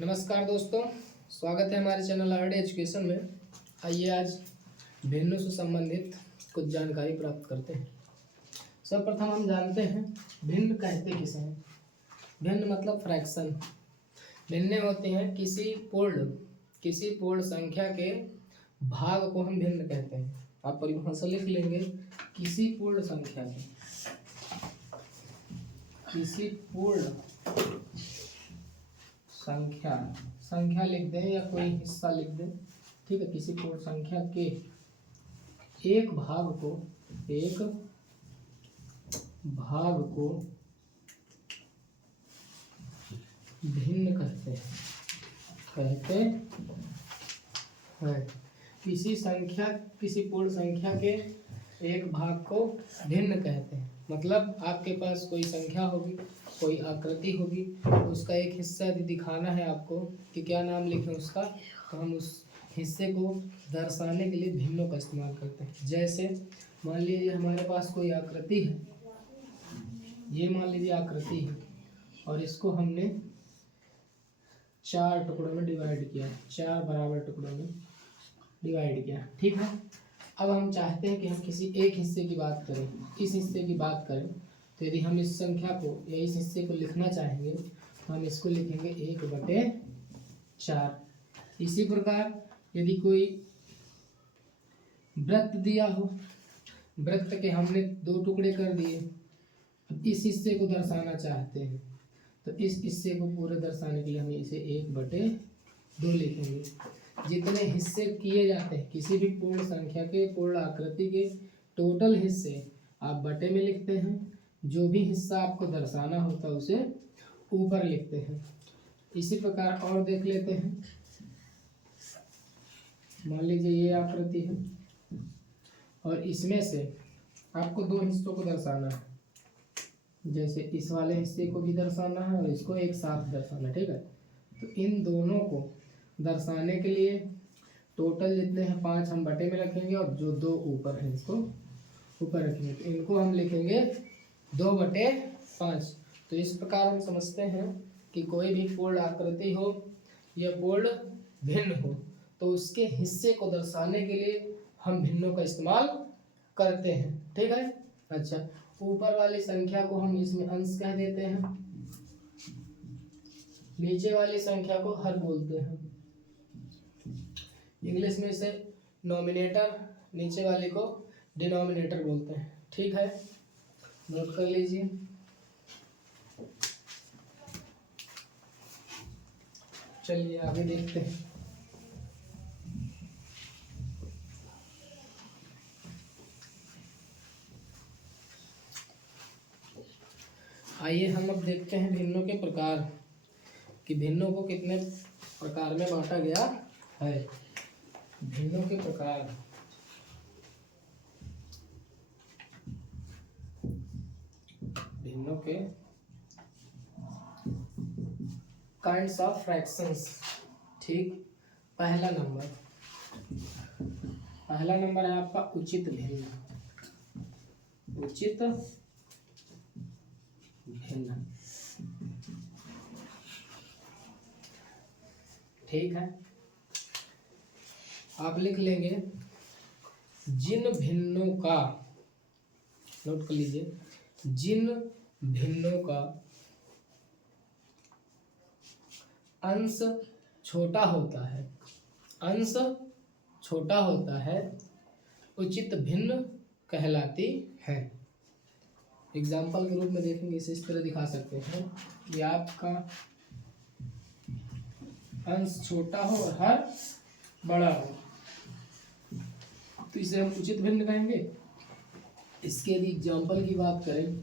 नमस्कार दोस्तों, स्वागत है हमारे चैनल आरडी एजुकेशन में। आइए आज भिन्नों से संबंधित कुछ जानकारी प्राप्त करते हैं। सर्वप्रथम हम जानते हैं भिन्न कहते किसे हैं। भिन्न मतलब फ्रैक्शन। भिन्न होते हैं किसी पूर्ण संख्या के भाग को हम भिन्न कहते हैं। आप परिभाषा लिख लेंगे, किसी पूर्ण संख्या के, किसी पूर्ण संख्या लिख दें या कोई हिस्सा लिख दें, ठीक है। किसी पूर्ण संख्या के एक भाग को भिन्न कहते हैं। किसी पूर्ण संख्या के एक भाग को भिन्न कहते हैं। मतलब आपके पास कोई संख्या होगी, कोई आकृति होगी, उसका एक हिस्सा यदि दिखाना है आपको कि क्या नाम लिखें उसका, तो हम उस हिस्से को दर्शाने के लिए भिन्नों का इस्तेमाल करते हैं। जैसे मान लीजिए हमारे पास कोई आकृति है, ये मान लीजिए आकृति है और इसको हमने 4 टुकड़ों में डिवाइड किया, 4 बराबर टुकड़ों में डिवाइड किया, ठीक है। अब हम चाहते हैं कि हम किसी एक हिस्से की बात करें, इस हिस्से की बात करें, तो यदि हम इस संख्या को या इस हिस्से को लिखना चाहेंगे तो हम इसको लिखेंगे 1/4। इसी प्रकार यदि कोई वृत्त दिया हो, वृत्त के हमने 2 टुकड़े कर दिए, अब इस हिस्से को दर्शाना चाहते हैं तो इस हिस्से को पूरे दर्शाने के लिए हम इसे 1/2 लिखेंगे। जितने हिस्से किए जाते हैं किसी भी पूर्ण संख्या के, पूर्ण आकृति के टोटल हिस्से आप बटे में लिखते हैं। जो भी हिस्सा आपको दर्शाना होता है उसे ऊपर लिखते हैं। इसी प्रकार और देख लेते हैं। मान लीजिए ये आकृति है और इसमें से आपको 2 हिस्सों को दर्शाना है। जैसे इस वाले हिस्से को भी दर्शाना है और इसको एक साथ दर्शाना है, ठीक है। तो इन दोनों को दर्शाने के लिए टोटल जितने हैं 5 हम बटे में रखेंगे और जो 2 ऊपर हैं इसको ऊपर रखेंगे। तो इनको हम लिखेंगे 2/5। तो इस प्रकार हम समझते हैं कि कोई भी पूर्ण आकृति हो या पूर्ण भिन्न हो तो उसके हिस्से को दर्शाने के लिए हम भिन्नों का इस्तेमाल करते हैं, ठीक है। अच्छा, ऊपर वाली संख्या को हम इसमें अंश कह देते हैं, नीचे वाली संख्या को हर बोलते हैं। इंग्लिश में इसे नॉमिनेटर, नीचे वाले को डिनोमिनेटर बोलते हैं, ठीक है। नोट कर लीजिए। चलिए आगे देखते हैं। आइए हम अब देखते हैं भिन्नों के प्रकार, कि भिन्नों को कितने प्रकार में बांटा गया है। भिन्नों के प्रकार, भिन्नों के काइंड्स ऑफ फ्रैक्शंस, ठीक। पहला नंबर है आपका उचित भिन्न। उचित भिन्न, ठीक है। आप लिख लेंगे जिन भिन्नों का, नोट कर लीजिए, जिन भिन्नों का अंश छोटा होता है, अंश छोटा होता है, उचित भिन्न कहलाती है। एग्जाम्पल के रूप में देखेंगे, इस तरह दिखा सकते हैं कि आपका अंश छोटा हो और हर बड़ा हो तो इसे हम उचित भिन्न कहेंगे। इसके यदि एग्जाम्पल की बात करें,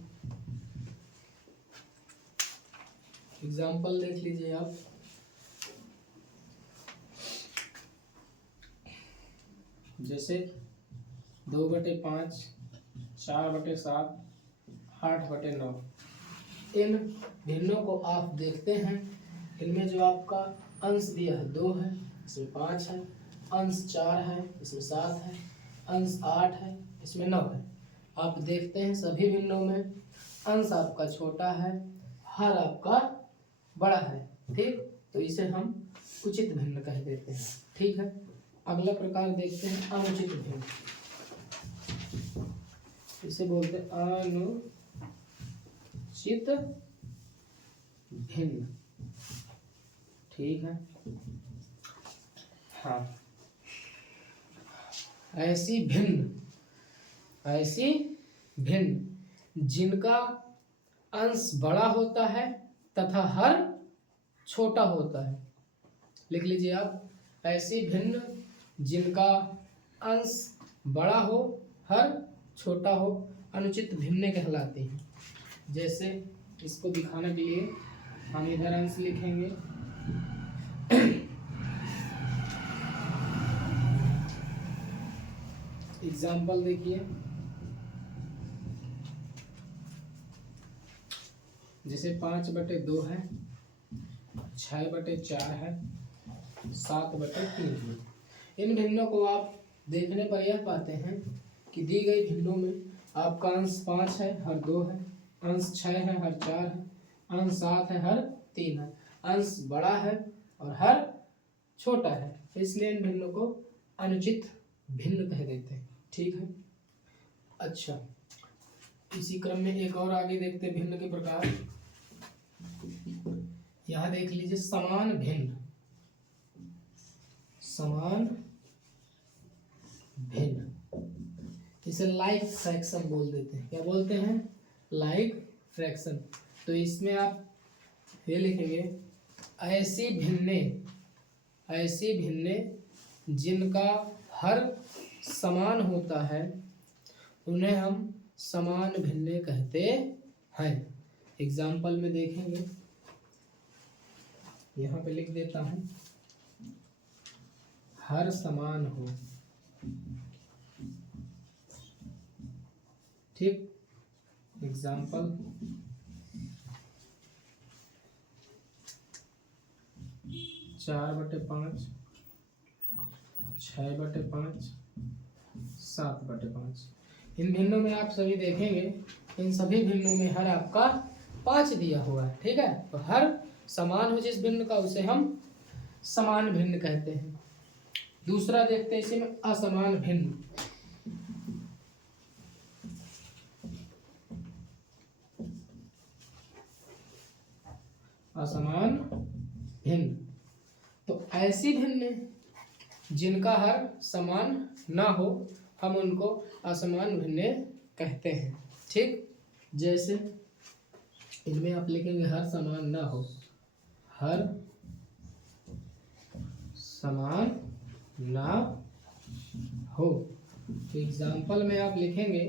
एग्जाम्पल देख लीजिए आप। जैसे 2/5, 4/7, 8/9। इन भिन्नों को आप देखते हैं, इनमें जो आपका अंश दिया है 2 है, इसमें 5 है, अंश 4 है, इसमें 7 है, अंश 8 है, इसमें 9 है। आप देखते हैं सभी भिन्नों में अंश आपका छोटा है, हर आपका बड़ा है, ठीक। तो इसे हम उचित भिन्न कह देते हैं। ठीक है, अगला प्रकार देखते हैं अनुचित भिन्न। इसे बोलते हैं अनुचित भिन्न। ठीक है, हाँ, ऐसी भिन्न जिनका अंश बड़ा होता है तथा हर छोटा होता है। लिख लीजिए आप, ऐसी भिन्न जिनका अंश बड़ा हो हर छोटा हो अनुचित भिन्न कहलाती हैं। जैसे इसको दिखाने के लिए हम इधर अंश लिखेंगे, एग्जाम्पल देखिए, जैसे 5/2 है, 6/4 है, 7/3 है। इन भिन्नों को आप देखने पर यह पाते हैं कि दी गई भिन्नों में आपका अंश 5 है, हर 2 है, अंश 6 है, हर 4 है, अंश 7 है, हर 3 है, अंश बड़ा है और हर छोटा है। इसलिए इन भिन्नों को अनुचित भिन्न कह देते हैं। ठीक है, अच्छा, इसी क्रम में एक और आगे देखते हैं भिन्न के प्रकार। यहां देख लीजिए, समान भिन्न। इसे लाइक फ्रैक्शन बोल देते हैं। क्या बोलते हैं? Like fraction. तो इसमें आप ये लिखेंगे, ऐसी भिन्ने जिनका हर समान होता है उन्हें हम समान भिन्ने कहते हैं। एग्जाम्पल में देखेंगे, यहाँ पे लिख देता हूँ, हर समान हो। ठीक, एग्जाम्पल, चार बटे 5, 6/5, 7/5। इन भिन्नों में आप सभी देखेंगे, इन सभी भिन्नों में हर आपका 5 दिया हुआ है। ठीक है, तो हर समान हो जिस भिन्न का उसे हम समान भिन्न कहते हैं। दूसरा देखते हैं इसी में असमान भिन्न। असमान भिन्न, तो ऐसी भिन्न जिनका हर समान ना हो हम उनको असमान भिन्न कहते हैं। ठीक, जैसे इनमें आप लिखेंगे हर समान ना हो, हर समान ना हो। तो एग्जाम्पल में आप लिखेंगे,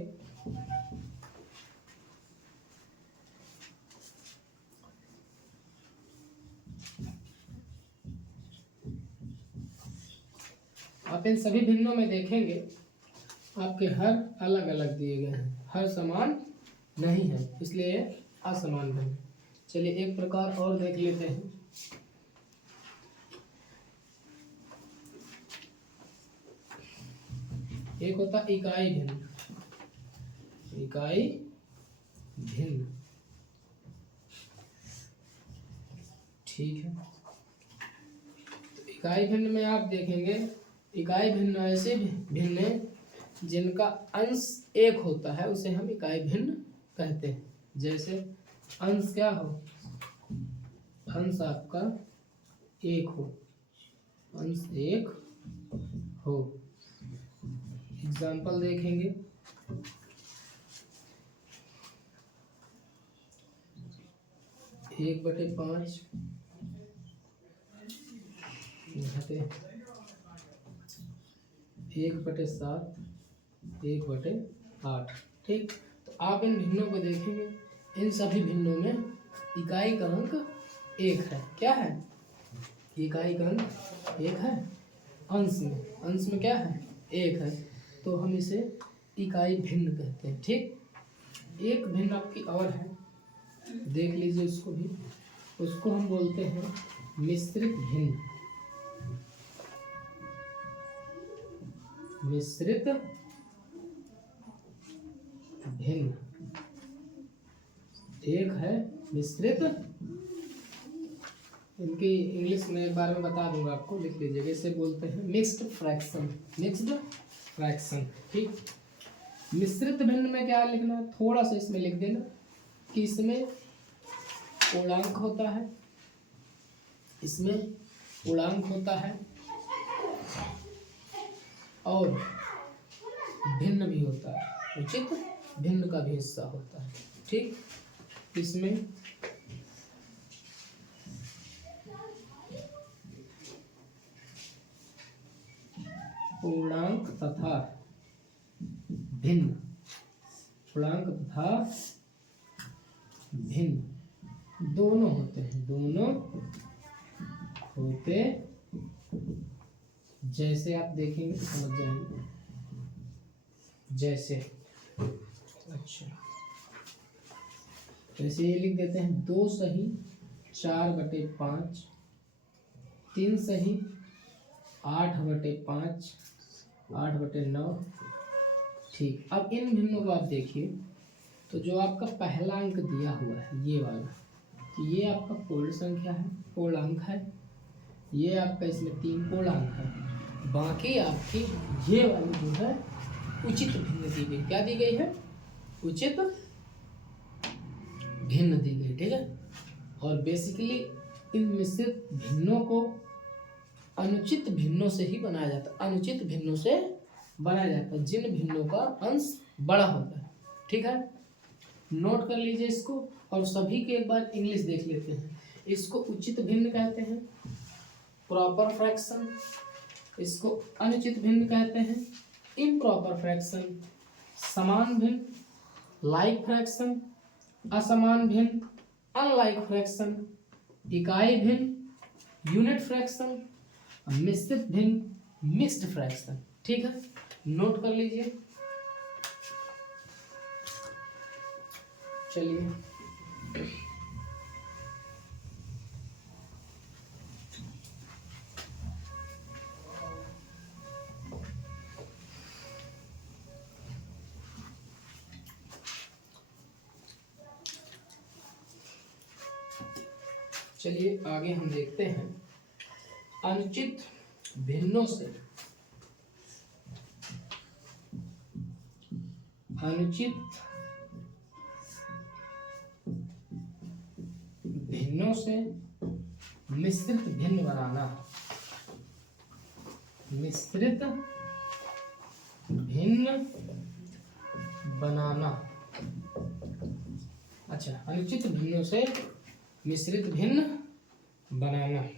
आप इन सभी भिन्नों में देखेंगे आपके हर अलग अलग दिए गए हैं, हर समान नहीं है, इसलिए असमान भिन्न। चलिए एक प्रकार और देख लेते हैं। एक होता इकाई भिन्न। इकाई भिन्न, ठीक है। तो इकाई भिन्न में आप देखेंगे, इकाई भिन्न ऐसे भिन्न जिनका अंश 1 होता है उसे हम इकाई भिन्न कहते हैं। जैसे अंश क्या हो, अंश आपका 1 हो, अंश 1 हो। एग्जाम्पल देखेंगे, एक बटे 5, यहाँ पे 1/7, 1/8। ठीक, तो आप इन भिन्नों को देखेंगे, इन सभी भिन्नों में इकाई का अंक 1 है। क्या है? इकाई का अंक 1 है। अंश में क्या है? 1 है, तो हम इसे इकाई भिन्न कहते हैं। ठीक, एक भिन्न आपकी और है, देख लीजिए उसको भी। उसको हम बोलते हैं मिश्रित भिन्न। मिश्रित भिन्न एक है, मिश्रित इनकी इंग्लिश में एक बार में बता दूंगा आपको, लिख लीजिएगा। इसे बोलते हैं मिक्स्ड फ्रैक्शन, मिक्स्ड फ्रैक्शन। ठीक, मिश्रित भिन्न में क्या लिखना, थोड़ा सा इसमें लिख देना कि इसमें पूर्णांक होता है, इसमें पूर्णांक होता है और भिन्न भी होता है, उचित भिन्न का भी हिस्सा होता है। ठीक, इसमें पूर्णांक तथा भिन्न, पूर्णांक तथा भिन्न दोनों होते हैं, दोनों होते, जैसे आप देखेंगे तो समझ जाएंगे। जैसे, अच्छा, जैसे ये लिख देते हैं 2 सही 4/5, 3 सही 8/5, 8/9। ठीक, अब इन भिन्नों को आप देखिए तो जो आपका पहला अंक दिया हुआ है ये वाला, तो ये आपका पूर्ण संख्या है, पूर्णांक है। ये आपका इसमें 3 पूर्णांक है, बाकी आपकी ये वाली जो है उचित भिन्न दी गई। क्या दी गई है? उचित भिन्न दी गई। ठीक है, और बेसिकली इन मिश्रित भिन्नों को अनुचित भिन्नों से ही बनाया जाता है, अनुचित भिन्नों से बनाया जाता है जिन भिन्नों का अंश बड़ा होता है। ठीक है, नोट कर लीजिए इसको और सभी के एक बार इंग्लिश देख लेते हैं। इसको उचित भिन्न कहते हैं, प्रॉपर फ्रैक्शन। इसको अनुचित भिन्न कहते हैं, इम्प्रॉपर फ्रैक्शन। समान भिन्न, लाइक फ्रैक्शन। असमान भिन्न, अनलाइक फ्रैक्शन। इकाई भिन्न, यूनिट फ्रैक्शन। मिश्रित भिन्न, मिक्स्ड फ्रैक्शन। ठीक है, नोट कर लीजिए। चलिए, चलिए आगे हम देखते हैं अनुचित भिन्नों से, अनुचित भिन्नों से मिश्रित भिन्न बनाना, मिश्रित भिन्न बनाना। अच्छा, अनुचित भिन्नों से मिश्रित भिन्न बनाना।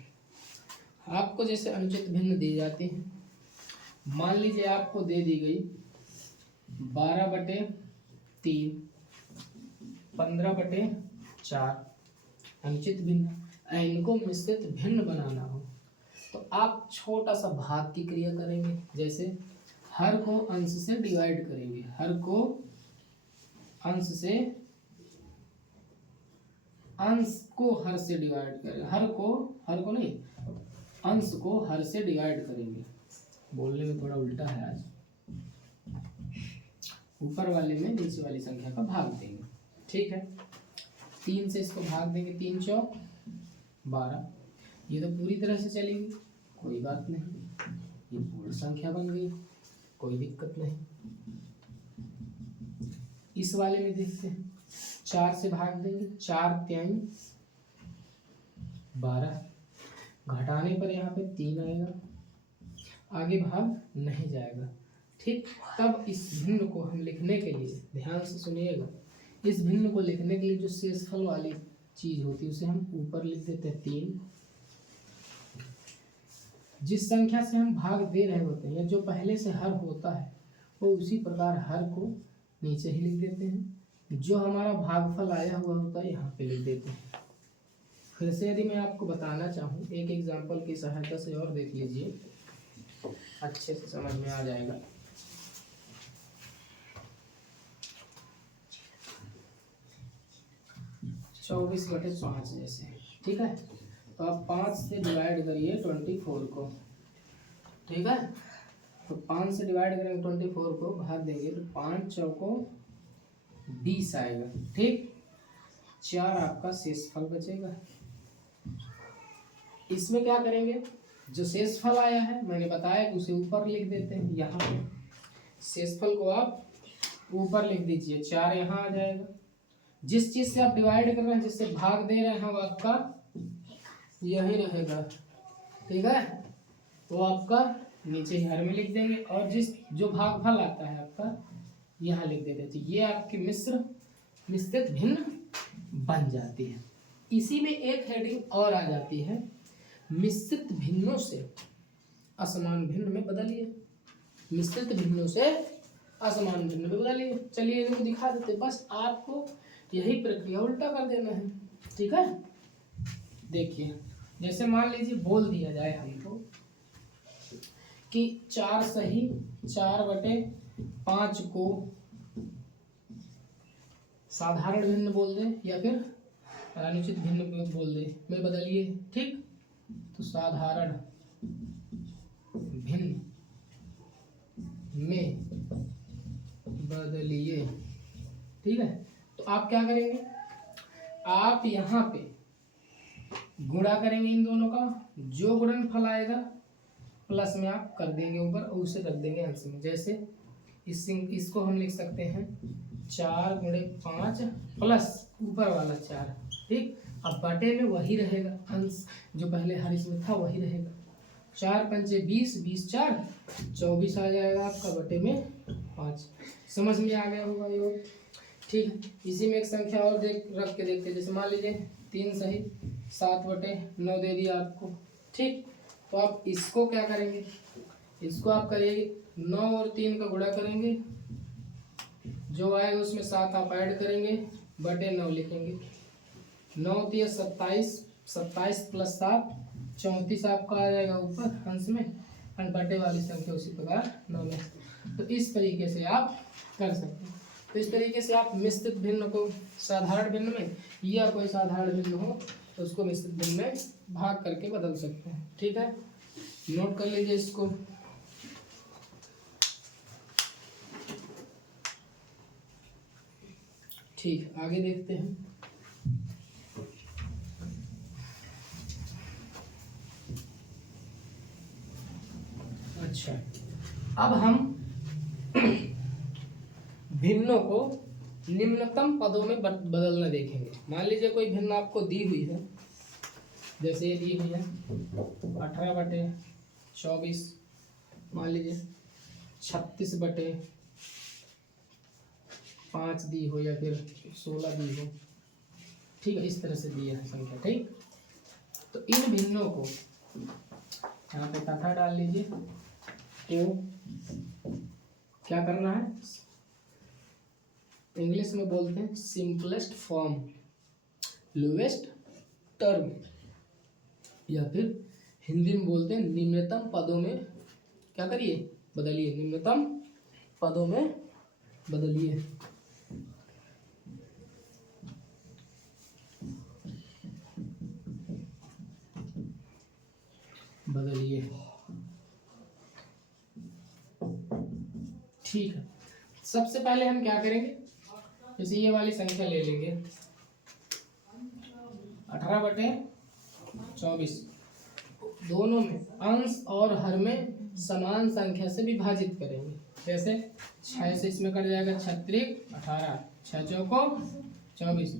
आपको जैसे अनुचित भिन्न दी जाती है, मान लीजिए आपको दे दी गई 12/3, 15/4 अनुचित भिन्न। इनको मिश्रित भिन्न बनाना हो तो आप छोटा सा भाग की क्रिया करेंगे। जैसे हर को अंश से डिवाइड करेंगे, हर को अंश से, अंश को हर से डिवाइड करें, हर को नहीं, अंश को हर से डिवाइड करेंगे। बोलने में थोड़ा उल्टा है आज। ऊपर वाले में नीचे वाली संख्या का भाग देंगे। ठीक है, 3 से इसको भाग देंगे, 3 चौक 12। ये तो पूरी तरह से चलेगी, कोई बात नहीं, ये पूर्ण संख्या बन गई, कोई दिक्कत नहीं। इस वाले में देखते हैं, 4 से भाग देंगे, 4 3 12, घटाने पर यहाँ पे 3 आएगा, आगे भाग नहीं जाएगा। ठीक, तब इस भिन्न को हम लिखने के लिए, ध्यान से सुनिएगा, इस भिन्न को लिखने के लिए जो शेषफल वाली चीज होती है उसे हम ऊपर लिख देते हैं 3। जिस संख्या से हम भाग दे रहे होते हैं या जो पहले से हर होता है वो उसी प्रकार हर को नीचे ही लिख देते हैं। जो हमारा भागफल आया हुआ होता है यहाँ पे लिख देते हैं। फिर से यदि मैं आपको बताना चाहूँ एक एग्जाम्पल की सहायता से और देख लीजिए, अच्छे से समझ में आ जाएगा। चौबीस बटे 5 जैसे, ठीक है, तो आप 5 से डिवाइड करिए 24 को। ठीक है, तो 5 से डिवाइड करेंगे 24 को, भाग देंगे तो 5 चौको 20 आएगा। ठीक, 4 आपका शेषफल बचेगा। इसमें क्या करेंगे, जो शेषफल आया है मैंने बताया कि उसे ऊपर लिख देते हैं। यहाँ पे शेषफल को आप ऊपर लिख दीजिए, 4 यहाँ आ जाएगा। जिस चीज से आप डिवाइड कर रहे हैं, जिससे भाग दे रहे हैं, वो आपका यही रहेगा, ठीक है। वो आपका नीचे हर में लिख देंगे, और जो भागफल आता है आपका यहाँ लिख देते हैं। तो ये आपकी मिश्रित भिन्न बन जाती है। इसी में एक हेडिंग और आ जाती है, मिश्रित भिन्नों से असमान भिन्न में बदलिए। मिश्रित भिन्नों से असमान भिन्न में बदलिए। चलिए इनको दिखा देते, बस आपको यही प्रक्रिया उल्टा कर देना है, ठीक है। देखिए, जैसे मान लीजिए बोल दिया जाए हमको कि 4 सही 4/5 को साधारण भिन्न बोल दे या फिर अनुचित भिन्न बोल दे में बदलिए, ठीक। तो साधारण भिन्न में बदलिए, ठीक है। तो आप क्या करेंगे, आप यहाँ पे गुणा करेंगे इन दोनों का, जो गुणनफल आएगा प्लस में आप कर देंगे ऊपर और उसे रख देंगे अंश में। जैसे इसको हम लिख सकते हैं 4×5 प्लस ऊपर वाला 4, ठीक। अब बटे में वही रहेगा, अंश जो पहले हर इसमें था वही रहेगा। 4×5 20, 20×4 24 आ जाएगा आपका, बटे में 5। समझ में आ गया होगा ये, ठीक। इसी में एक संख्या और रख के देखते हैं। जैसे मान लीजिए 3 सही 7/9 दे दिया आपको, ठीक। तो आप इसको क्या करेंगे, इसको आप करिए 9 और 3 का गुणा करेंगे, जो आएगा उसमें 7 आप ऐड करेंगे, बटे 9 लिखेंगे। 9 × 27, 27 + 7 34 आपका आ जाएगा ऊपर अंश में, और बटे वाली संख्या उसी प्रकार 9 में। तो इस तरीके से आप कर सकते हैं। तो इस तरीके से आप मिश्रित भिन्न को साधारण भिन्न में, या कोई साधारण भिन्न हो तो उसको मिश्रित भिन्न में भाग करके बदल सकते हैं, ठीक है। नोट कर लीजिए इसको। ठीक, आगे देखते हैं। अच्छा, अब हम भिन्नों को निम्नतम पदों में बदलना देखेंगे। मान लीजिए कोई भिन्न आपको दी हुई है, जैसे ये दी हुई है 18/24, मान लीजिए 36/5 दी हो या फिर 16 दी हो, ठीक है। इस तरह से दी है संख्या, ठीक। तो इन भिन्नों को यहाँ पे तथा डाल लीजिए। तो क्या करना है, इंग्लिश में बोलते हैं सिंपलेस्ट फॉर्म, लोएस्ट टर्म, या फिर हिंदी में बोलते हैं निम्नतम पदों में क्या करिए, बदलिए। निम्नतम पदों में बदलिए। बदलिए, ठीक है। सबसे पहले हम क्या करेंगे, जैसे ये वाली संख्या ले लेंगे 18/24, दोनों में अंश और हर में समान संख्या से विभाजित करेंगे। जैसे 6 से इसमें कट जाएगा 36, 18, 6 चौको 24।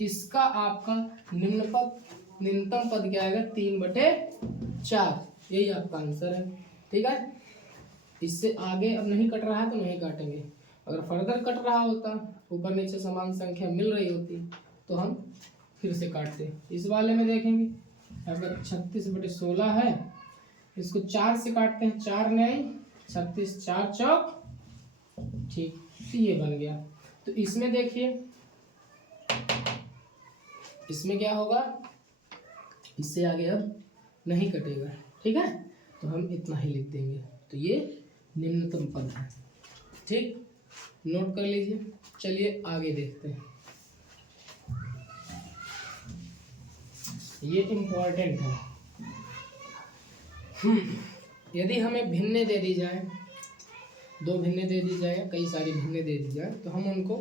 इसका आपका निम्नतम पद क्या आएगा, 3/4। यही आपका आंसर है, ठीक है। इससे आगे अब नहीं कट रहा है तो नहीं काटेंगे। अगर फर्दर कट रहा होता, ऊपर नीचे समान संख्या मिल रही होती, तो हम फिर से काटते। इस वाले में देखेंगे, अगर 36/16 है, इसको 4 से काटते हैं, 4 नहीं 36, 4 चौक, ठीक। तो ये बन गया। तो इसमें देखिए, इसमें क्या होगा, इससे आगे अब नहीं कटेगा, ठीक है। तो हम इतना ही लिख देंगे। तो ये निम्नतम पद है, ठीक। नोट कर लीजिए। चलिए आगे देखते हैं, ये इम्पोर्टेंट है। यदि हमें भिन्ने दे दी जाए, 2 भिन्ने दे दी जाए, कई सारी भिन्ने दे दी जाए, तो हम उनको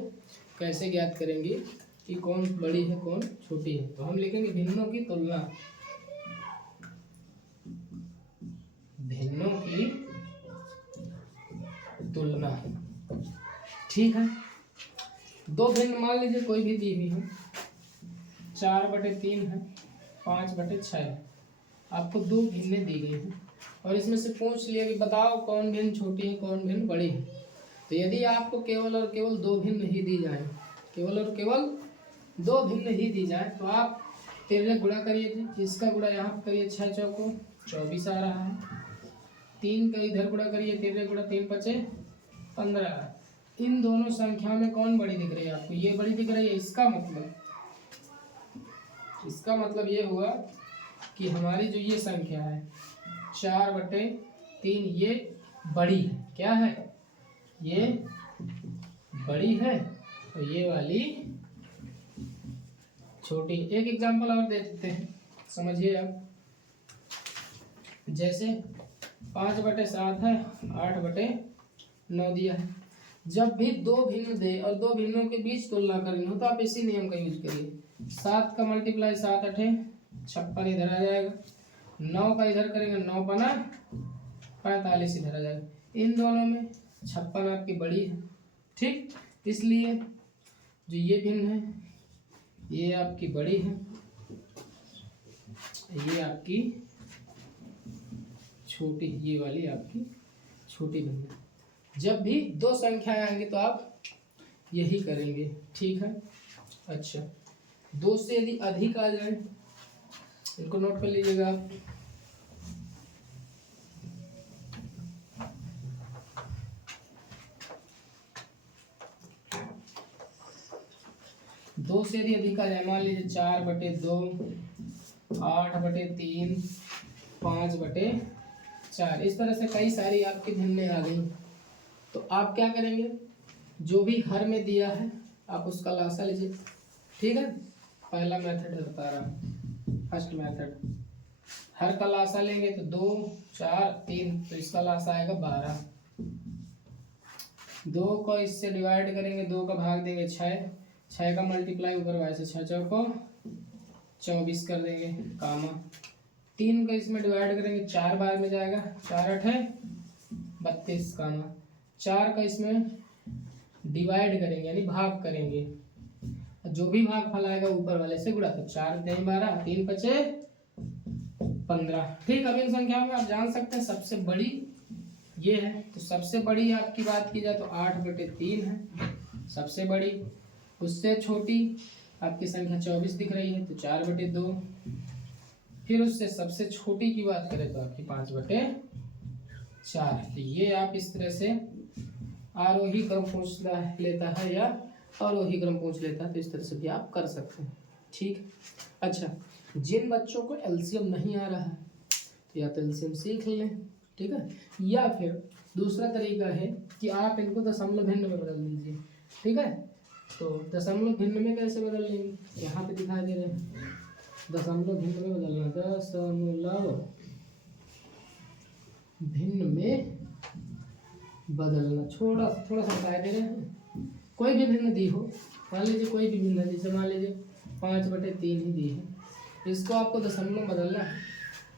कैसे ज्ञात करेंगे कि कौन बड़ी है कौन छोटी है। तो हम लिखेंगे भिन्नों की तुलना, ठीक है। दो भिन्न मान लीजिए कोई भी दी हुई है, 4/3 है, 5/6 है। आपको दो भिन्नें दी गई हैं और इसमें से पूछ लिया कि बताओ कौन भिन्न छोटी है कौन भिन्न बड़ी है। तो यदि आपको केवल और केवल दो भिन्न ही दी जाए, केवल और केवल दो भिन्न ही दी जाए, तो आप 13 गुणा करिए, इसका गुणा यहाँ करिए, 6 चौको 24 आ रहा है। 3 का इधर गुणा करिए, 13 गुणा 3 × 5 = 15। इन दोनों संख्याओं में कौन बड़ी दिख रही है आपको? ये बड़ी दिख रही है। इसका मतलब ये हुआ कि हमारी जो ये संख्या है 4/3 ये बड़ी है। क्या है? ये बड़ी है और ये वाली छोटी। एक एग्जांपल और दे देते हैं, समझिए अब। जैसे 5/7 है, 8/9 दिया है। जब भी दो भिन्न दे और दो भिन्नों के बीच तुलना करनी हो तो आप इसी नियम का यूज करिए। 7 का मल्टीप्लाई 7 × 8 56 इधर आ जाएगा। 9 का इधर करेंगे 9 × 5 = 45 इधर आ जाएगा। इन दोनों में 56 आपकी बड़ी है, ठीक। इसलिए जो ये भिन्न है ये आपकी बड़ी है, ये आपकी छोटी, ये वाली आपकी छोटी भिन्न है। जब भी दो संख्याएं आएंगी तो आप यही करेंगे, ठीक है। अच्छा, 2 से यदि अधिक आ जाए, इनको नोट कर लीजिएगा आप। दो से यदि अधिक आ जाए, मान लीजिए 4/2, 8/3, 5/4, इस तरह से कई सारी आपकी भिन्नें आ गई। तो आप क्या करेंगे? जो भी हर में दिया है आप उसका लासा लीजिए, ठीक है। पहला मेथड बता रहा हूँ, फर्स्ट मेथड। हर का लासा लेंगे तो 2, 4, 3, तो इसका लासा आएगा 12। 2 को इससे डिवाइड करेंगे, 2 का भाग देंगे 6, 6 का मल्टीप्लाई ऊपर वाई से 6 चौको 24 कर देंगे, कामा। 3 का इसमें डिवाइड करेंगे, 4 बार में जाएगा, 4 × 8 = 32, कामा। 4 का इसमें डिवाइड करेंगे यानी भाग करेंगे, जो भी भाग फल आएगा ऊपर वाले से गुणा, तो 4 × 3 = 12, 3 × 5 = 15, ठीक। अब इन संख्याओं में आप जान सकते हैं सबसे बड़ी ये है, तो सबसे बड़ी आपकी बात की जाए तो 8/3 है सबसे बड़ी। उससे छोटी आपकी संख्या 24 दिख रही है तो 4/2। फिर उससे सबसे छोटी की बात करें तो आपकी 5/4। तो ये आप इस तरह से आरोही क्रम पूछ लेता है या अवरोही क्रम पूछ लेता है, तो इस तरह से भी आप कर सकते हैं, ठीक। अच्छा, जिन बच्चों को एलसीएम नहीं आ रहा है तो या तो एलसीएम सीख लें, ठीक है, या फिर दूसरा तरीका है कि आप इनको दशमलव भिन्न में बदल दीजिए, ठीक है। तो दशमलव भिन्न में कैसे बदल लेंगे? यहाँ पे दिखाई दे रहे हैं, दशमलव भिन्न में बदलना, दशमलव भिन्न में बदलना। थोड़ा सा बताए दे रहे हैं, कोई भी भिन्न दी हो, मान लीजिए कोई भी भिन्न, जैसे मान लीजिए 5/3 ही दी है, इसको आपको दशमलव में बदलना है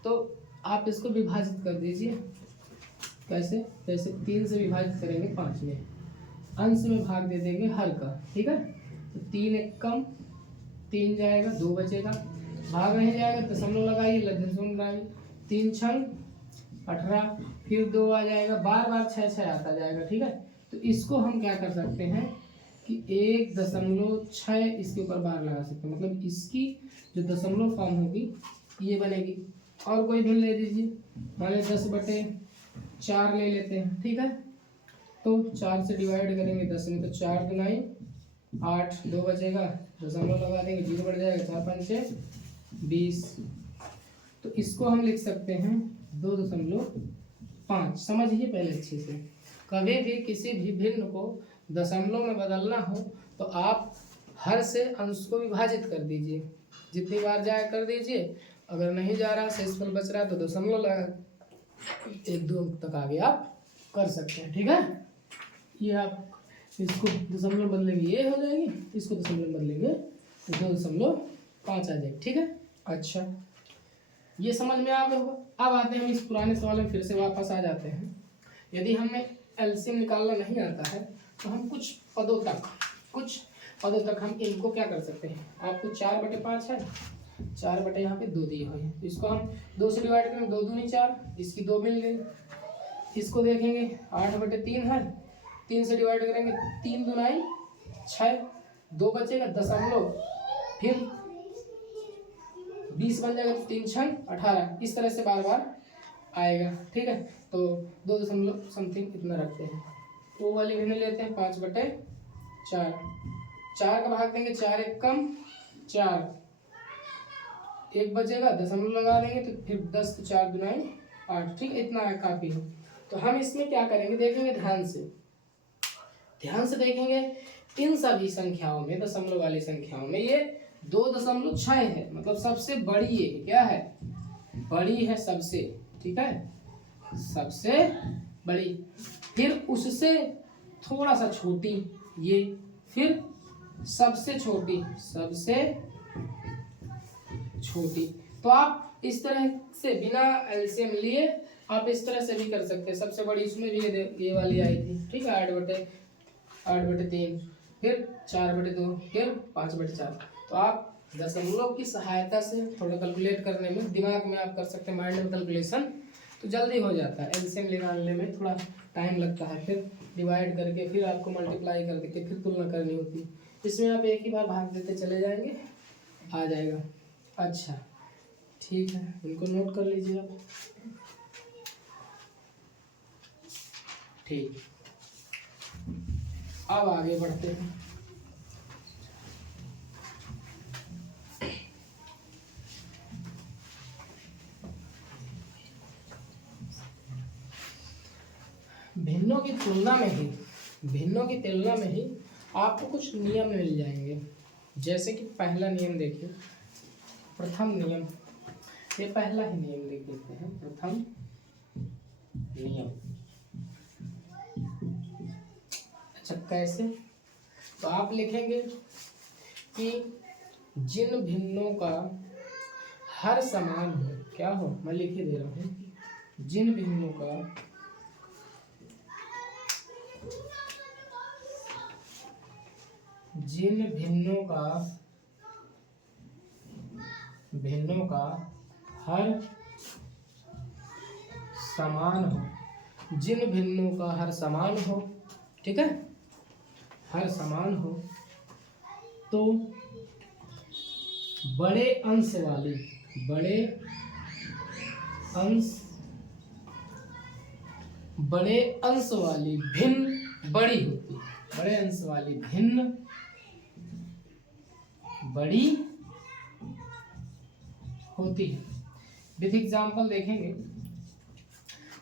तो आप इसको विभाजित कर दीजिए। कैसे? जैसे 3 से विभाजित करेंगे 5 में, अंश में भाग दे देंगे हर का, ठीक है। तो 3 एक कम 3 जाएगा, 2 बचेगा, भाग नहीं जाएगा, दशमलव लगाइए, दशमलव लगाइए, 3 × 6 = 18, फिर 2 आ जाएगा, बार बार 6 आता जाएगा, ठीक है। तो इसको हम क्या कर सकते हैं कि 1.6 इसके ऊपर बार लगा सकते हैं, मतलब इसकी जो दशमलव फॉर्म होगी ये बनेगी। और कोई भी ले लीजिए, मान लीजिए 10/4 ले लेते हैं, ठीक है। तो 4 से डिवाइड करेंगे 10 में, तो 4 × 9 = 8, 2 बचेगा, दशमलव लगा देंगे, 0 बढ़ जाएगा, 4 × 5 = 20। तो इसको हम लिख सकते हैं 2.5। समझिए पहले अच्छे से, कभी भी किसी भी भिन्न को दशमलव में बदलना हो तो आप हर से अंश को विभाजित कर दीजिए, जितनी बार जाए कर दीजिए। अगर नहीं जा रहा, शेषफल बच रहा है तो दशमलव लगा 1-2 तक आगे आप कर सकते हैं, ठीक है। ये आप इसको दशमलव बदलेंगे ये हो जाएगी, इसको दशमलव बदलेंगे तो 2.5 आ जाएगी, ठीक है। अच्छा, ये समझ में आ गया होगा। अब आते हैं हम इस पुराने सवाल में फिर से वापस आ जाते हैं। यदि हमें एलसीएम निकालना नहीं आता है तो हम कुछ पदों तक हम इनको क्या कर सकते हैं। आपको 4/5 है, 4 यहाँ पे 2 दिए हुए हैं, तो इसको हम 2 से डिवाइड करेंगे, 2 दूनी 4, इसकी 2 मिल गई। इसको देखेंगे 8/3 है, 3 से डिवाइड करेंगे, 3 दूनाई 6, 2 बचेगा दशमलव, फिर 20 बन जाएगा, 3 छंग 18, इस तरह से बार बार आएगा। ठीक है, तो 2 दशमलव समथिंग इतना रखते हैं। वो वाली भिन्न लेते हैं 5/4, 4 का भाग देंगे, 4 एक कम 4, 1 बचेगा, दशमलव लगा देंगे, तो फिर 10 तो 4 दूनाई 8। ठीक है, इतना काफी है। तो हम इसमें क्या करेंगे, देखेंगे ध्यान से देखेंगे, इन सभी संख्याओं में, दशमलव वाली संख्याओं में ये 2.6 है, मतलब सबसे बड़ी ये क्या है, बड़ी है सबसे। ठीक है, सबसे बड़ी, फिर उससे थोड़ा सा छोटी ये, फिर सबसे छोटी, तो आप इस तरह से बिना एलसीएम लिए आप इस तरह से भी कर सकते हैं। सबसे बड़ी इसमें भी ये वाली आई थी। ठीक है, 8/3, फिर 4/2, फिर 5/4। तो आप दशमलव की सहायता से थोड़ा कैलकुलेट करने में, दिमाग में आप कर सकते हैं, माइंड में कैलकुलेशन, तो जल्दी हो जाता है। एलसीएम निकालने में थोड़ा टाइम लगता है, फिर डिवाइड करके, फिर आपको मल्टीप्लाई करके, फिर तुलना करनी होती है। इसमें आप एक ही बार भाग देते चले जाएंगे, आ जाएगा। अच्छा ठीक है, इनको नोट कर लीजिए आप। ठीक, अब आगे बढ़ते हैं। भिन्नों की तुलना में ही आपको कुछ नियम मिल जाएंगे। जैसे कि पहला नियम देखिए, प्रथम नियम, ये पहला ही नियम लिख देते हैं, प्रथम नियम। अच्छा कैसे, तो आप लिखेंगे कि जिन भिन्नों का हर समान हो, क्या हो, मैं लिख ही दे रहा हूँ, जिन भिन्नों का हर समान हो, जिन भिन्नों का हर समान हो, ठीक है, हर समान हो, तो बड़े अंश वाली भिन्न बड़ी होती है, बड़े अंश वाली भिन्न बड़ी होती है। विथ एग्जाम्पल देखेंगे,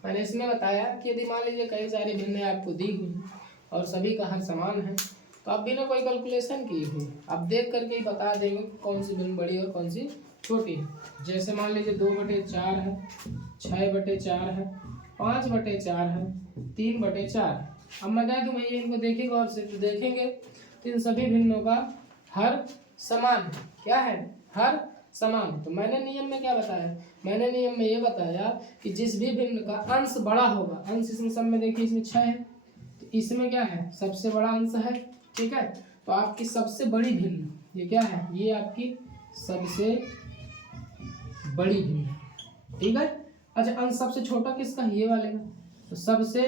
मैंने इसमें बताया कि यदि मान लीजिए कई सारी भिन्न आपको दी हुई और सभी का हर समान है, तो आप बिना कोई कैलकुलेशन किए हुए आप देख करके ही बता देंगे कौन सी भिन्न बड़ी और कौन सी छोटी है। जैसे मान लीजिए 2/4 है, 6/4 है, 5/4 है, 3/4। अब मैं कह दूं भैया इनको देखेंगे और से तो देखेंगे तो इन सभी भिन्नों का हर समान है। क्या है, हर समान है। तो मैंने नियम में क्या बताया, मैंने नियम में ये बताया कि जिस भी भिन्न का अंश बड़ा होगा, अंश इसमें सब में देखिए इसमें 6 है, तो इसमें क्या है, सबसे बड़ा अंश है। ठीक है, तो आपकी सबसे बड़ी भिन्न ये क्या है, ये आपकी सबसे बड़ी भिन्न। ठीक है, अच्छा अंश सबसे छोटा किसका, ये वाले का, तो सबसे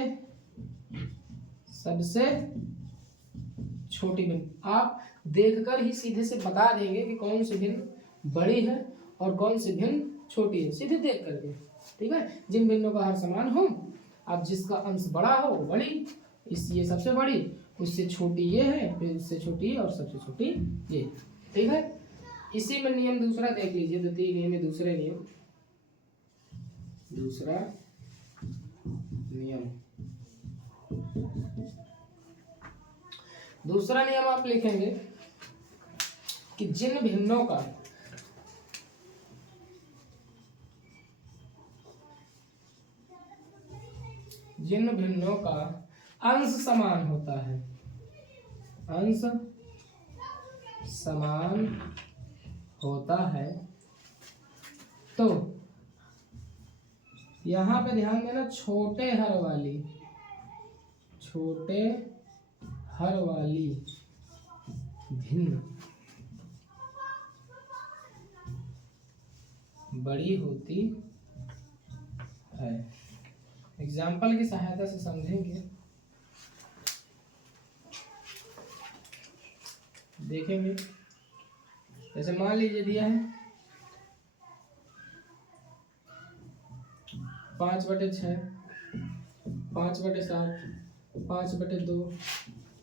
छोटी भिन्न आप देखकर ही सीधे से बता देंगे कि कौन सी भिन्न बड़ी है और कौन सी भिन्न छोटी है, सीधे देख करके। ठीक है, जिन भिन्नों का हर समान हो, अब जिसका अंश बड़ा हो बड़ी, ये सबसे बड़ी, उससे छोटी ये है, फिर इससे छोटी और सबसे छोटी ये। ठीक है, इसी में नियम दूसरा देख लीजिए, द्वितीय नियम में दूसरा नियम आप लिखेंगे कि जिन भिन्नों का अंश समान होता है, अंश समान होता है, तो यहां पे ध्यान देना, छोटे हर हर वाली भिन्न बड़ी होती है। एग्जाम्पल की सहायता से समझेंगे, देखेंगे। जैसे मान लीजिए दिया है 5/6, 5/7, 5/2,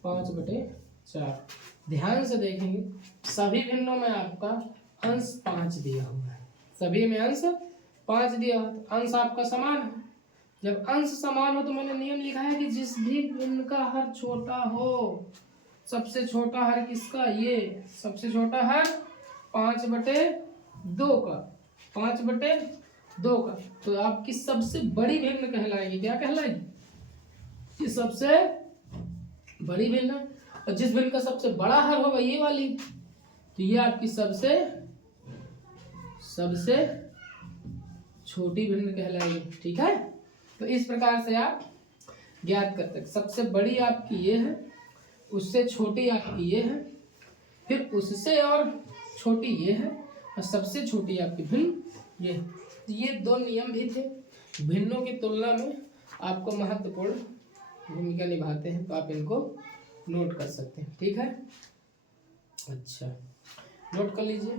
5/4। ध्यान से देखेंगे, सभी भिन्नों में आपका अंश 5 दिया हुआ है, सभी में अंश 5 दिया हुआ है, अंश आपका समान है। जब अंश समान हो तो मैंने नियम लिखा है कि जिस भी भिन्न का हर छोटा हो, सबसे छोटा हर किसका, ये सबसे छोटा हर 5/2 का, 5/2 का, तो आपकी सबसे बड़ी भिन्न कहलाएगी। क्या कहलाएगी? ये सबसे बड़ी भिन्न। और जिस भिन्न का सबसे बड़ा हर होगा ये वाली, तो ये आपकी सबसे छोटी भिन्न कहलाएगी। ठीक है, तो इस प्रकार से आप ज्ञात करते हैं। सबसे बड़ी आपकी ये है, उससे छोटी आपकी ये है, फिर उससे और छोटी ये है, और सबसे छोटी आपकी भिन्न ये है। तो ये 2 नियम भी थे, भिन्नों की तुलना में आपको महत्वपूर्ण भूमिका निभाते हैं, तो आप इनको नोट कर सकते हैं। ठीक है, अच्छा नोट कर लीजिए।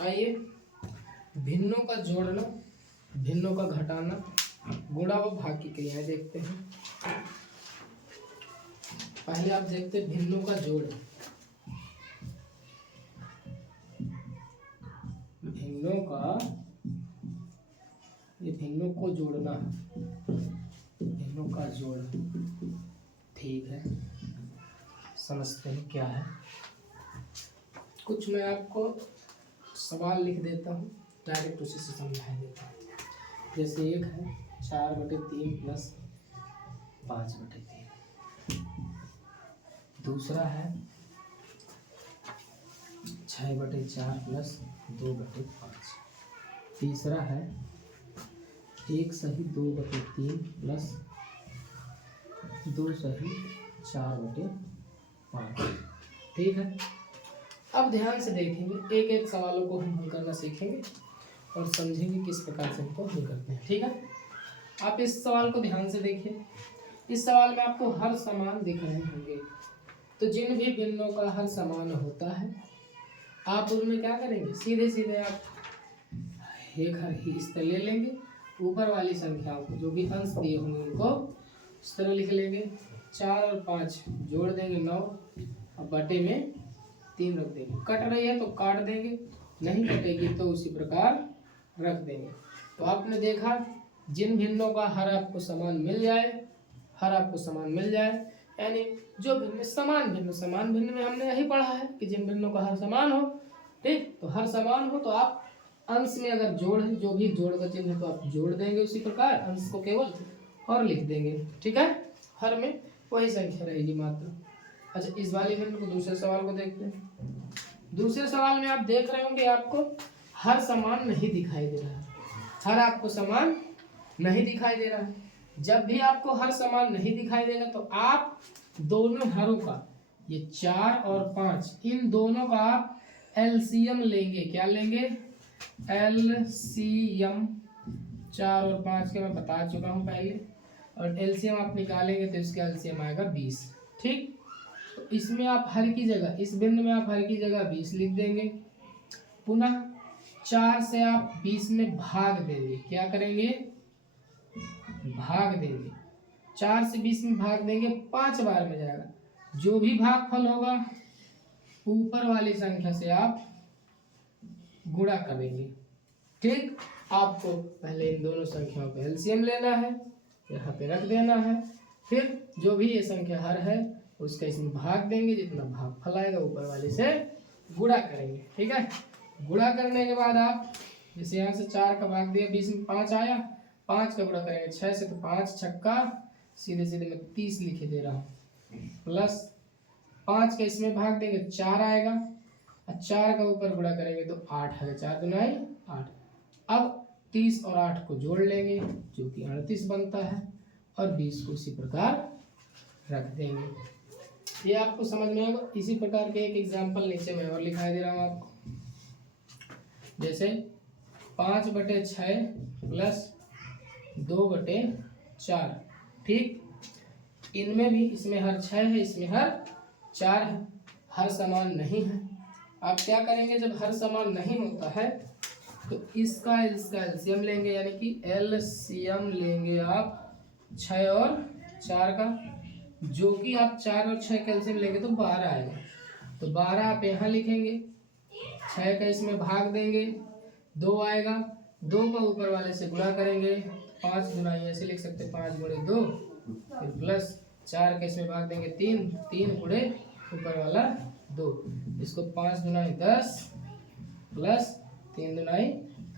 आइए, भिन्नों का जोड़ना, भिन्नों का घटाना, गुणा व भाग की क्रियाएं देखते हैं। पहले आप देखते हैं भिन्नों का जोड़। भिन्नों को जोड़ना, भिन्नों का जोड़। ठीक है, समझते हैं क्या है। कुछ मैं आपको सवाल लिख देता हूँ, डायरेक्ट उसी से समझा देता हूँ। जैसे एक है 4/3 + 5/3, दूसरा है 6/4 + 2/5, तीसरा है 1 सही 2/3 + 2 सही 4/5। ठीक है, अब ध्यान से देखेंगे, एक एक सवालों को हम हल करना सीखेंगे और समझेंगे किस प्रकार से इनको हल करते हैं। ठीक है, आप इस सवाल को ध्यान से देखिए। इस सवाल में आपको हर समान दिख रहे होंगे, तो जिन भी भिन्नों का हर समान होता है, आप उनमें क्या करेंगे, सीधे सीधे आप एक हर ही इस तरह ले लेंगे, ऊपर वाली संख्याओं को जो भी अंश दिए होंगे उनको इस तरह लिख लेंगे। 4 और 5 जोड़ देंगे 9, और बटे में 3 रख देंगे। कट रही है तो काट देंगे, नहीं कटेगी तो उसी प्रकार रख देंगे। तो आपने देखा, जिन भिन्नों का हर आपको समान मिल जाए, हर आपको समान मिल जाए, यानी जो भिन्न समान भिन्न में हमने यही पढ़ा है कि जिन भिन्नों का हर समान हो। ठीक, तो हर समान हो तो आप अंश में अगर जोड़ है, जो भी जोड़ का चिन्ह है तो आप जोड़ देंगे, उसी प्रकार अंश को केवल और लिख देंगे। ठीक है, हर में वही संख्या रहेगी मात्र। अच्छा, इस वाले भिन्न को, दूसरे सवाल को देखते हैं। दूसरे सवाल में आप देख रहे होंगे आपको हर समान नहीं दिखाई दे रहा है, हर आपको समान नहीं दिखाई दे रहा है। जब भी आपको हर समान नहीं दिखाई देगा तो आप दोनों हरों का, ये 4 और 5, इन दोनों का आप एलसीएम लेंगे। क्या लेंगे? एलसीएम। 4 और 5 के मैं बता चुका हूँ पहले, और एलसीएम आप निकालेंगे तो इसका एलसीएम आएगा 20। ठीक, तो इसमें आप हर की जगह, इस बिंदु में आप हर की जगह 20 लिख देंगे। पुनः 4 से आप 20 में भाग देंगे। क्या करेंगे? भाग देंगे। 4 से 20 में भाग देंगे, 5 बार में जाएगा। जो भी भागफल होगा ऊपर वाली संख्या से आप गुणा करेंगे। ठीक, आपको पहले इन दोनों संख्याओं का एलसीएम लेना है, यहाँ पे रख देना है। फिर जो भी ये संख्या हर है उसका इसमें भाग देंगे, जितना भागफल आएगा ऊपर वाले से गुणा करेंगे। ठीक है, गुणा करने के बाद आप जैसे यहाँ से 4 का भाग दिया, 20 में 5 आया, 5 का गुणा करेंगे 6 से, तो 5 छक्का सीधे सीधे मैं 30 लिखे दे रहा हूँ, प्लस 5 का इसमें भाग देंगे 4 आएगा, और 4 का ऊपर गुणा करेंगे तो 8 है, 4 दूना 8। अब 30 और 8 को जोड़ लेंगे जो कि 38 बनता है, और 20 को इसी प्रकार रख देंगे। ये आपको समझ में आएगा। इसी प्रकार के एक एग्जाम्पल नीचे मैं और लिखा दे रहा हूँ आपको, जैसे 5/6 प्लस 2/4। ठीक, इनमें भी इसमें हर 6 है, इसमें हर 4 है, हर समान नहीं है। आप क्या करेंगे, जब हर समान नहीं होता है तो इसका एलसीएम लेंगे, यानी कि एलसीएम लेंगे आप 6 और 4 का, जो कि आप 4 और 6 का एलसीएम लेंगे तो 12 आएगा। तो 12 आप यहाँ लिखेंगे, 6 का इसमें भाग देंगे, 2 आएगा, 2 का ऊपर वाले से गुणा करेंगे, 5 गुना ऐसे लिख सकते हैं, 5 गुणे 2, फिर प्लस 4 का इसमें भाग देंगे 3, 3 गुणे ऊपर वाला 2, इसको 5 गुना 10 प्लस 3 गुना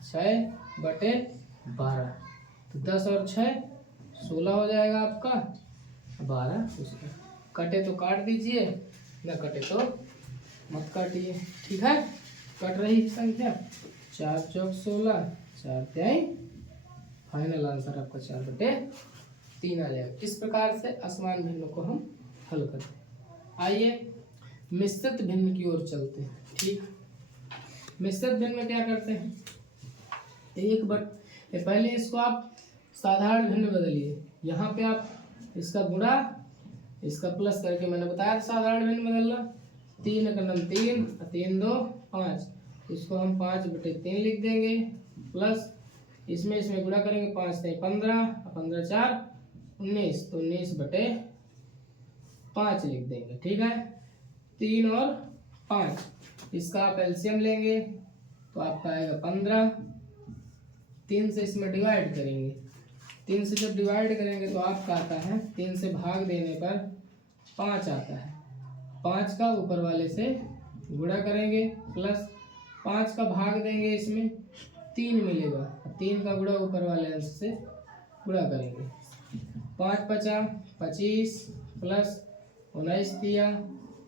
6/12। तो 10 और 6 16 हो जाएगा आपका, 12 उसका कटे तो काट दीजिए, न कटे तो मत काटिए। ठीक है, कट रही संख्या 4 चौक 16, 4 तिहाई, फाइनल आंसर आपका 4/3 आ जाएगा। इस प्रकार से असमान भिन्न को हम हल करते हैं। आइए मिश्रित भिन्न की ओर चलते हैं। ठीक, मिश्रित भिन्न में क्या करते हैं, पहले इसको आप साधारण भिन्न बदलिए, यहाँ पे आप इसका गुणा इसका प्लस करके, मैंने बताया साधारण भिन्न बदलना, 3 × 3, 3 2 5, इसको हम 5/3 लिख देंगे, प्लस इसमें गुणा करेंगे, 5 3 15, 15 4 19, तो 19/5 लिख देंगे। ठीक है, 3 और 5, इसका आप एलसीएम लेंगे तो आपका आएगा 15, 3 से इसमें डिवाइड करेंगे, 3 से जब डिवाइड करेंगे तो आपका आता है, 3 से भाग देने पर 5 आता है, 5 का ऊपर वाले से गुणा करेंगे, प्लस 5 का भाग देंगे, इसमें 3 मिलेगा, 3 का गुणा ऊपर वाले अंश से गुणा करेंगे, 5 5 25 प्लस 19 दिया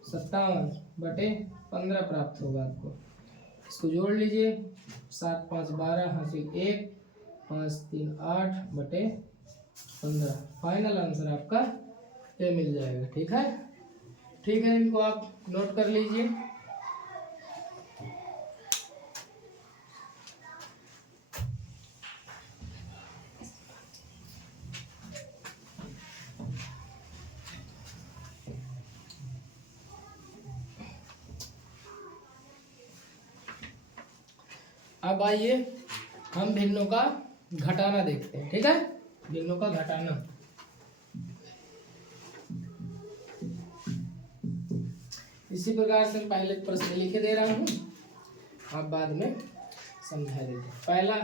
57/15 प्राप्त होगा आपको। इसको जोड़ लीजिए, 7 5 12 हासिल 1, 5 3 8/15, फाइनल आंसर आपका ये मिल जाएगा। ठीक है, ठीक है, इनको आप नोट कर लीजिए। अब आइए हम भिन्नों का घटाना देखते हैं। ठीक है, भिन्नों का घटाना, इसी प्रकार से पहले प्रश्न लिखे दे रहा हूं, आप बाद में समझा देते। पहला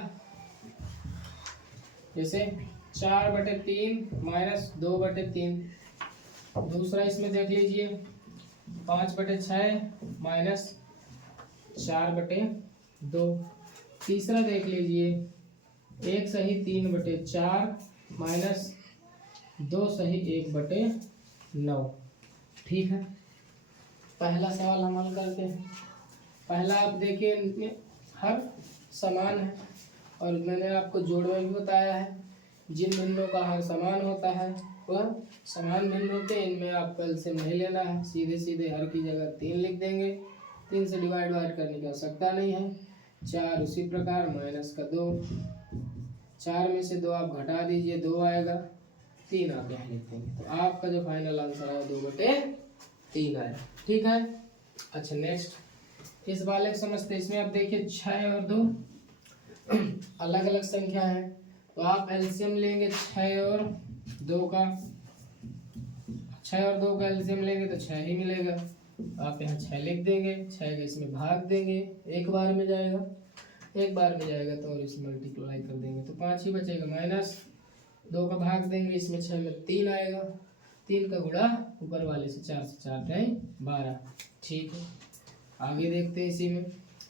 जैसे 4/3 माइनस 2/3, दूसरा इसमें देख लीजिए 5/6 माइनस 4/2, तीसरा देख लीजिए 1 सही 3/4 माइनस 2 सही 1/9। ठीक है, पहला सवाल हम हल करते हैं। पहला आप देखिए, इनमें हर समान है, और मैंने आपको जोड़ में भी बताया है, जिन भिन्नों का हर समान होता है वह समान भिन्न होते हैं। इनमें आपको एलसीएम नहीं लेना है, सीधे सीधे हर की जगह 3 लिख देंगे, 3 से डिवाइड करने की आवश्यकता नहीं है। 4 उसी प्रकार, माइनस का 2, 4 में से 2 आप घटा दीजिए, 2 आएगा, 3 आप यहाँ लिख देंगे, तो आपका जो फाइनल आंसर आया 2/3 आया। ठीक है, अच्छा नेक्स्ट इस वाले को समझते हैं। इसमें आप देखिए 6 और 2 अलग अलग संख्या है, तो आप एलसीएम लेंगे 6 और 2 का, 6 और 2 का एलसीएम लेंगे तो 6 ही मिलेगा, आप यहाँ 6 लिख देंगे, 6 का इसमें भाग देंगे, एक बार में जाएगा, एक बार में जाएगा तो और इसमें मल्टीप्लाई कर देंगे तो 5 ही बचेगा, माइनस 2 का भाग देंगे, इसमें 6 में 3 आएगा, 3 का गुणा ऊपर वाले से 4 से 4 टाइम 12। ठीक है, आगे देखते हैं। इसी में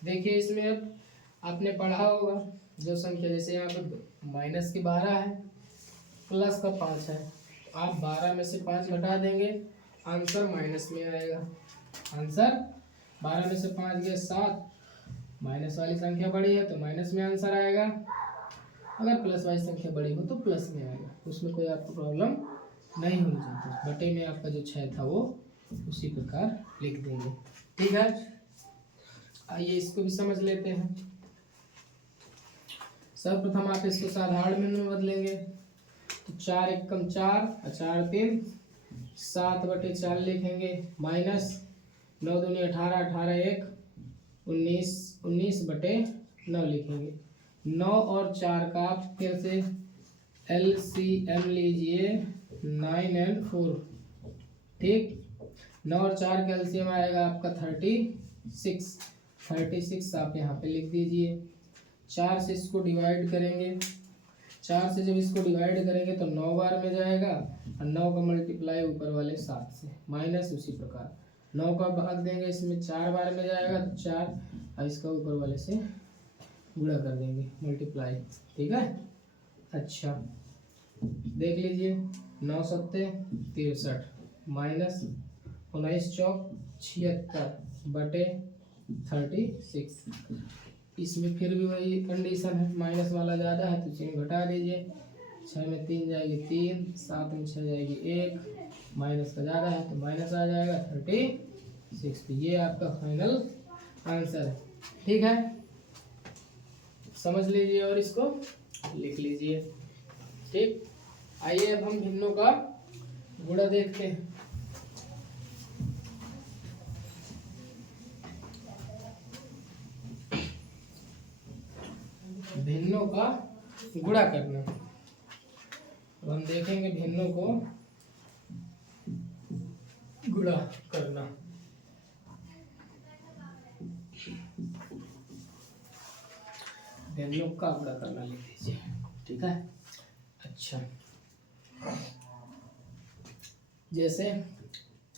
देखिए, इसमें अब आपने पढ़ा होगा जो संख्या, जैसे यहाँ पर माइनस की 12 है, प्लस का 5 है, तो आप 12 में से 5 घटा देंगे, आंसर माइनस में आएगा। आंसर 12 में से 5 गया 7, माइनस वाली संख्या बड़ी है तो माइनस में आंसर आएगा, अगर प्लस वाली संख्या बड़ी हो तो प्लस में आएगा। उसमें कोई आपको प्रॉब्लम नहीं होनी चाहिए। बटे में आपका जो 6 था वो उसी प्रकार लिख देंगे। ठीक है, आइए इसको भी समझ लेते हैं। सर्वप्रथम आप इसको साधारण में बदलेंगे तो 4 एकम 4 और 4 3 7/4 लिखेंगे, माइनस 9 दूनी 18, 18 1 19, 19/9 लिखेंगे। 9 और 4 का आप फिर से LCM लीजिए, 9 और 4। ठीक, 9 और 4 का LCM आएगा आपका 36। 36 आप यहाँ पे लिख दीजिए। 4 से इसको डिवाइड करेंगे, 4 से जब इसको डिवाइड करेंगे तो 9 बार में जाएगा और 9 का मल्टीप्लाई ऊपर वाले 7 से, माइनस उसी प्रकार 9 का भाग देंगे इसमें 4 बार में जाएगा तो 4 और इसका ऊपर वाले से गुणा कर देंगे, मल्टीप्लाई। ठीक है, अच्छा देख लीजिए, 9 7 63 माइनस 19 चौक 76/36। इसमें फिर भी वही कंडीशन है, माइनस वाला ज़्यादा है तो चिन्ह घटा दीजिए। 6 में 3 जाएगी 3, 7 में 6 जाएगी 1, माइनस का ज़्यादा है तो माइनस आ जाएगा 36। तो ये आपका फाइनल आंसर है। ठीक है, समझ लीजिए और इसको लिख लीजिए। ठीक, आइए अब हम भिन्नों का गुणा देखते हैं। भिन्नों का गुणा करना, अब हम देखेंगे भिन्नों को गुणा करना। भिन्नों का गुणा करना लिख दीजिए। ठीक है, अच्छा जैसे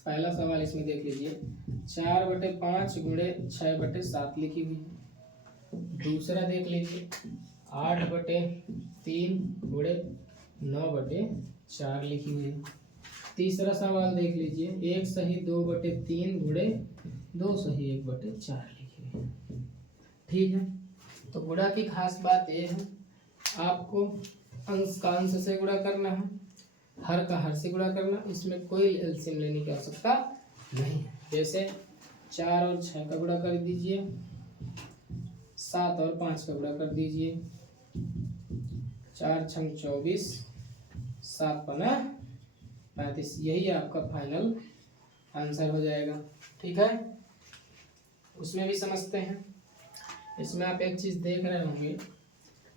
पहला सवाल इसमें देख लीजिए, 4/5 गुणे 6/7 लिखी हुई है। दूसरा देख लीजिए, 8/3 गुणे 9/4 लिखी हुई है। तीसरा सवाल देख लीजिए, 1 सही 2/3 गुणे 2 सही 1/4 लिखी हुई है। ठीक है, तो गुणा की खास बात यह है, आपको अंश का अंश से गुणा करना है, हर का हर से गुणा करना, इसमें कोई एलसीएम लेने की आवश्यकता नहीं। जैसे 4 और 6 का गुणा कर दीजिए, 7 और 5 का गुणा कर दीजिए, 4 छंग 24, 7 पना 35, यही आपका फाइनल आंसर हो जाएगा। ठीक है, उसमें भी समझते हैं। इसमें आप एक चीज़ देख रहे होंगे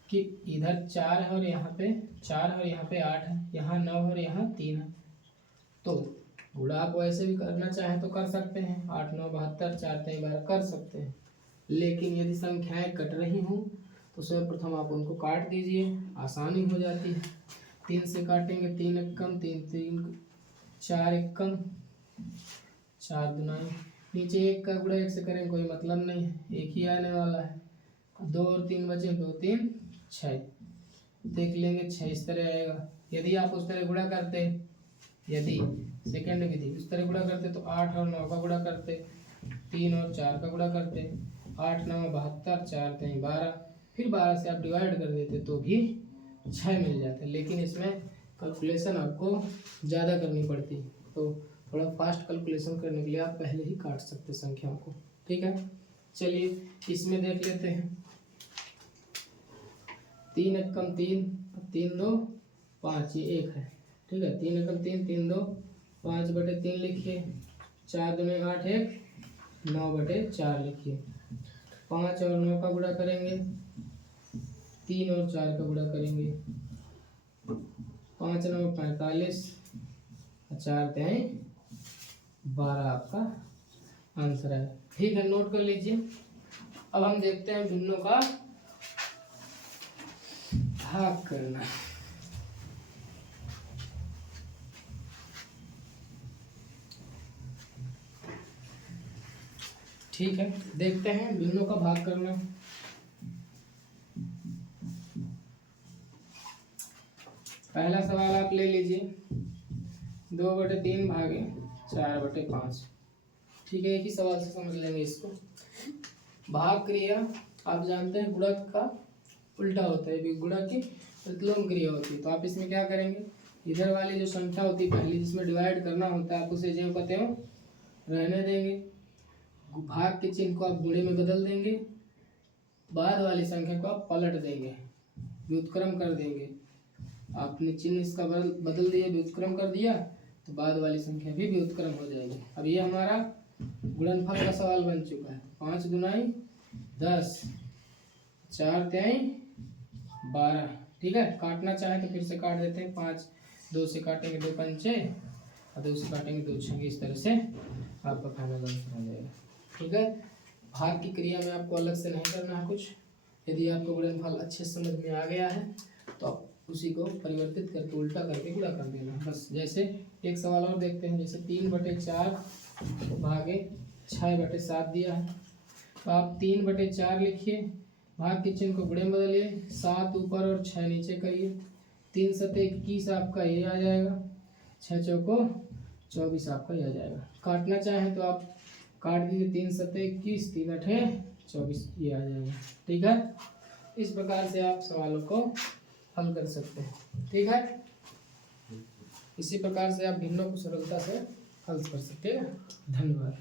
कि इधर 4 है और यहाँ पे 4 है और यहाँ पे 8 है, यहाँ 9 है और यहाँ 3 है। तो गुणा आप वैसे भी करना चाहें तो कर सकते हैं, 8 9 72, 4 3 12 कर सकते हैं। लेकिन यदि संख्याएं कट रही हों तो सर्वप्रथम आप उनको काट दीजिए, आसानी हो जाती है। 3 से काटेंगे, 3 एकम 3 3 4 एकम 4 दुनाई, नीचे 1 का गुणा 1 से करें कोई मतलब नहीं है, एक ही आने वाला है। 2 और 3 बचे, 2 3 6, देख लेंगे 6 इस तरह आएगा। यदि आप उस तरह गुणा करते, यदि सेकेंड विधि उस तरह गुणा करते तो 8 और 9 का गुणा करते, 3 और 4 का गुणा करते, 8 9 72, 4 3 12, फिर 12 से आप डिवाइड कर देते तो भी 6 मिल जाते। लेकिन इसमें कैलकुलेशन आपको ज़्यादा करनी पड़ती, तो थोड़ा फास्ट कैलकुलेशन करने के लिए आप पहले ही काट सकते संख्याओं को। ठीक है, चलिए इसमें देख लेते हैं। 3 एकम 3, 3 2 5, ये 1 है। ठीक है, 3 एकम 3, 3 2 5/3 लिखिए, 4 2 8 1 9/4 लिखिए। 5 और 9 का गुणा करेंगे, 3 और 4 का गुणा करेंगे, 5 9 45, 4 3 12 आपका आंसर है। ठीक है, नोट कर लीजिए। अब हम देखते हैं भिन्नों का भाग करना। ठीक है, देखते हैं भिन्नों का भाग करना। पहला सवाल आप ले लीजिए, 2/3 भागे 4/5। ठीक है, एक ही सवाल से समझ लेंगे इसको। भाग क्रिया आप जानते हैं गुणक का उल्टा होता है, गुणक की प्रतिलोम क्रिया होती है। तो आप इसमें क्या करेंगे, इधर वाली जो संख्या होती है पहली जिसमें डिवाइड करना होता है, आप उसे ज्यों का त्यों रहने देंगे। भाग के चिन्ह को आप गुणे में बदल देंगे, बाद वाली संख्या को आप पलट देंगे, व्युत्क्रम कर देंगे। आपने चिन्ह इसका बदल दिया, व्युत्क्रम कर दिया, तो बाद वाली संख्या भी व्युत्क्रम हो जाएगी। अब ये हमारा गुणनफल का सवाल बन चुका है। 5 दूनाई 10, 4 तिहाई 12। ठीक है, काटना चाहे तो फिर से काट देते हैं। 5 2 से काटेंगे 2 पंचे और 2 से काटेंगे 2 छंगे। इस तरह से आपका फाइनल आंसर आ जाएगा। ठीक है, भाग की क्रिया में आपको अलग से नहीं करना है कुछ। यदि आपको गुणनफल अच्छे समझ में आ गया है तो आप उसी को परिवर्तित करके उल्टा करके गुणा कर देना बस। जैसे एक सवाल और देखते हैं, जैसे 3/4 भागे 6/7 दिया है, तो आप 3/4 लिखिए, भाग के चिन्ह को गुणे में बदलिए, 7 ऊपर और 6 नीचे करिए। 3 सते 21 आपका ये आ जाएगा, 6 चौको 24 आपका ये आ जाएगा। काटना चाहें तो आप काट दीजिए, 3 सते 21, 3 अठे 24 ये आ जाएगा। ठीक है, इस प्रकार से आप सवालों को हल कर सकते हैं। ठीक है, इसी प्रकार से आप भिन्नों को सरलता से हल कर सकते हैं। धन्यवाद।